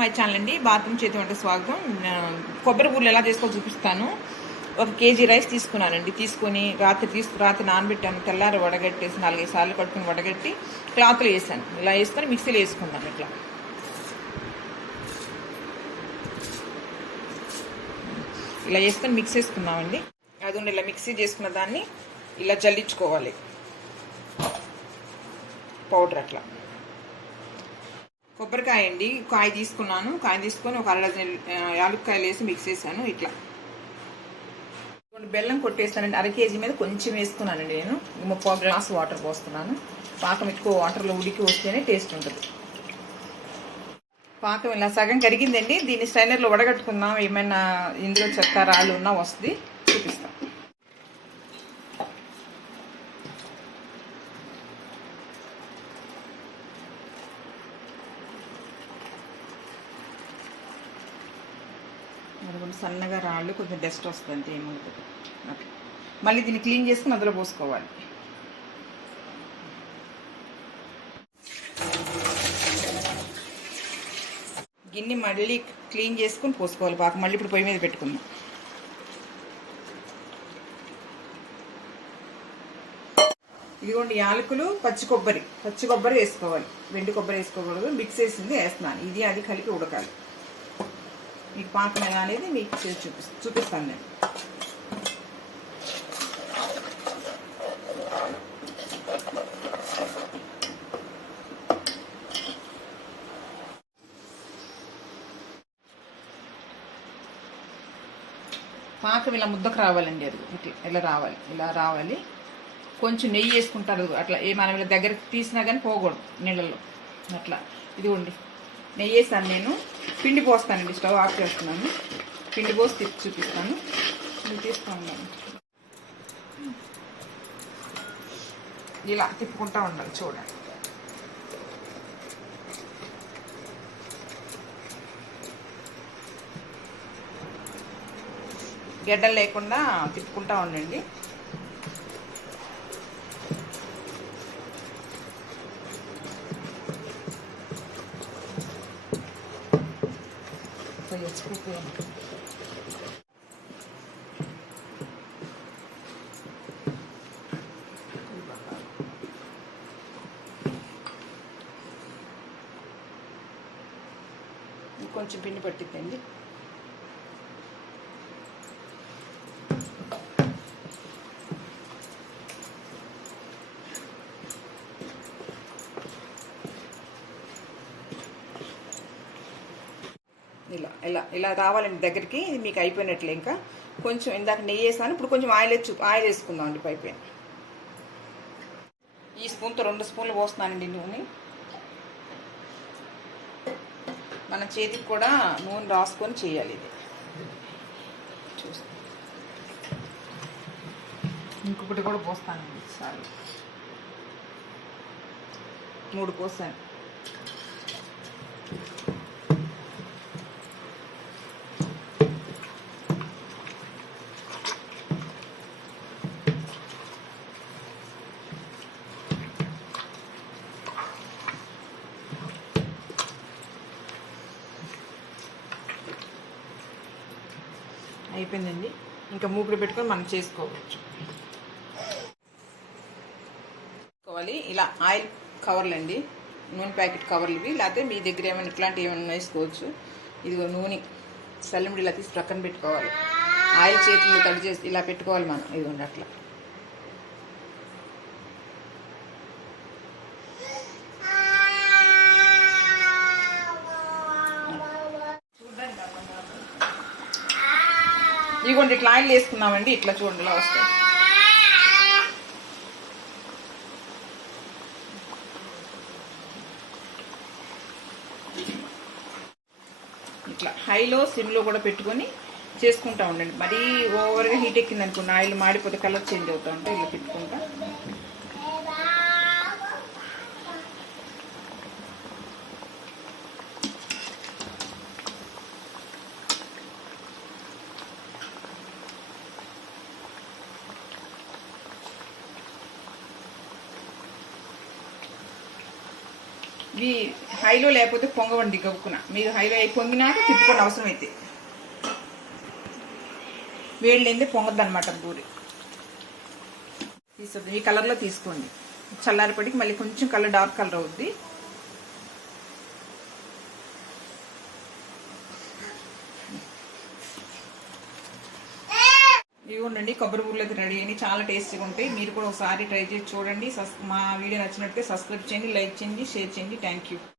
My channel అండి. Bathroom చేతి వంట స్వాగతం. కొబ్బరి బూరెలు ఎలా చేసుకోవాలో చూపిస్తాను. 1 కేజీ రైస్ తీసుకున్నానండి. తీసుకొని రాత్రి నానబెట్టాను. తెల్లారి వడగట్టేసి 4-5 సార్లు కట్టుకుని వడగట్టి క్లాత్లో వేసాను. ఇలా వేసుకొని మిక్సీలో వేసుకున్నాను. ఇలా వేసుకొని మిక్స్ చేసుకున్నామండి. అదిగోండి ఇలా మిక్సీ చేసుకున్న దాన్ని ఇలా జల్లించుకోవాలి పౌడర్. అట్లా కొబ్బరికాయ అండి, కాయ తీసుకున్నాను. కాయ తీసుకొని ఒక 1/2 డజన్ యాలక్కాయలు వేసి మిక్స్ చేశాను. ఇట్లా బెల్లం కొట్టేస్తానండి. 1/2 కేజీ మీద కొంచెం వేసుకున్నానండి. నేను 3/4 గ్లాసు వాటర్ పోస్తున్నాను. పాకం ఎక్కువ వాటర్లో ఉడికి వస్తేనే టేస్ట్ ఉంటుంది. పాకం ఇలా సగం కరిగిందండి. దీన్ని స్ట్రైనర్లో వడగట్టుకుందాం. ఏమైనా ఇందులో చెత్త రాళ్ళు ఉన్నా వస్తుంది, చూపిస్తాం. సన్నగా రాళ్ళు కొంచెం డస్ట్ వస్తుంది, ఏమవుతుంది. మళ్ళీ దీన్ని క్లీన్ చేసుకుని అందులో పోసుకోవాలి. గిన్నె మళ్ళీ క్లీన్ చేసుకుని పోసుకోవాలి పాకం. మళ్ళీ ఇప్పుడు పొయ్యి మీద పెట్టుకుందాం. ఇదిగోండి యాలకులు, పచ్చి కొబ్బరి వేసుకోవాలి. వెండి కొబ్బరి వేసుకోకూడదు. మిక్స్ వేసింది వేస్తున్నాను. ఇది అది కలిపి ఉడకాలి. మీకు పాకం ఎలా అనేది మీకు చూపిస్తాను నేను. పాకం ఇలా ముద్దకు రావాలండి. అది ఇలా రావాలి. కొంచెం నెయ్యి వేసుకుంటారు. అట్లా మనం ఇలా దగ్గరికి తీసినా కానీ పోకూడదు నీళ్ళల్లో. అట్లా ఇదిగోండి నెయ్యి వేసాను. నేను పిండి పోస్తానండి. స్టవ్ ఆఫ్ చేస్తున్నాను. పిండి పోసి తిప్పి చూపిస్తాను. తీస్తాను. ఇలా తిప్పుకుంటా ఉండాలి. చూడండి, గడ్డలు లేకుండా తిప్పుకుంటా ఉండండి. కొంచెం పిండి పట్టిద్దండి. ఇలా రావాలండి దగ్గరికి. ఇది మీకు అయిపోయినట్లే. ఇంకా కొంచెం ఇందాక నెయ్యి వేసాను. ఇప్పుడు కొంచెం ఆయిల్ వేసుకుందాం అండి. పైపైన ఈ స్పూన్తో 2 స్పూన్లు పోస్తున్నానండి నూనె. మన చేతికి కూడా నూనె రాసుకొని చేయాలి. ఇది చూస్తాను. ఇంకొకటి కూడా పోస్తానండి. సారీ, 3 పోసాను. అయిపోయిందండి. ఇంకా మూకుడు పెట్టుకొని మనం చేసుకోవచ్చు. ఇలా ఆయిల్ కవర్లు అండి, నూనె ప్యాకెట్ కవర్లు ఇవి. లేకపోతే మీ దగ్గర ఏమైనా ఇట్లాంటివి ఏమైనా వేసుకోవచ్చు. ఇదిగో నూనె సల్లిమిడి ఇలా తీసి ప్రక్కన పెట్టుకోవాలి. ఆయిల్ చేతులు తడి చేసి ఇలా పెట్టుకోవాలి మనం. ఇదిగోండి అట్లా. ఇదిగోండి ఇట్లా ఆయిల్ వేసుకున్నామండి. ఇట్లా చూడండి ఇలా వస్తాయి. ఇట్లా హైలో సిమ్లో కూడా పెట్టుకొని చేసుకుంటా ఉండండి. మరీ ఓవర్గా హీట్ ఎక్కింది అనుకోండి, ఆయిల్ మాడిపోతే కలర్ చేంజ్ అవుతా ఉంటే ఇలా తిప్పుకుంటా. ఇవి హైలో లేకపోతే పొంగవండి గబుక్కున. మీరు హైలో అయి పొంగినాక తిప్పుకోండి అవసరం అయితే. వేడి లేనిదే పొంగద్దు అనమాట బూరి. తీసుకోండి ఈ కలర్లో తీసుకోండి. చల్లారిపడికి మళ్ళీ కొంచెం కలర్ డార్క్ కలర్ అవుద్ది. ఇవ్వండి కొబ్బరి బూరెలు అయితే రెడీ అయినాయి. చాలా టేస్టీగా ఉంటాయి. మీరు కూడా ఒకసారి ట్రై చేసి చూడండి. మా వీడియో నచ్చినట్లయితే సబ్స్క్రైబ్ చేయండి, లైక్ చేయండి, షేర్ చేయండి. Thank you.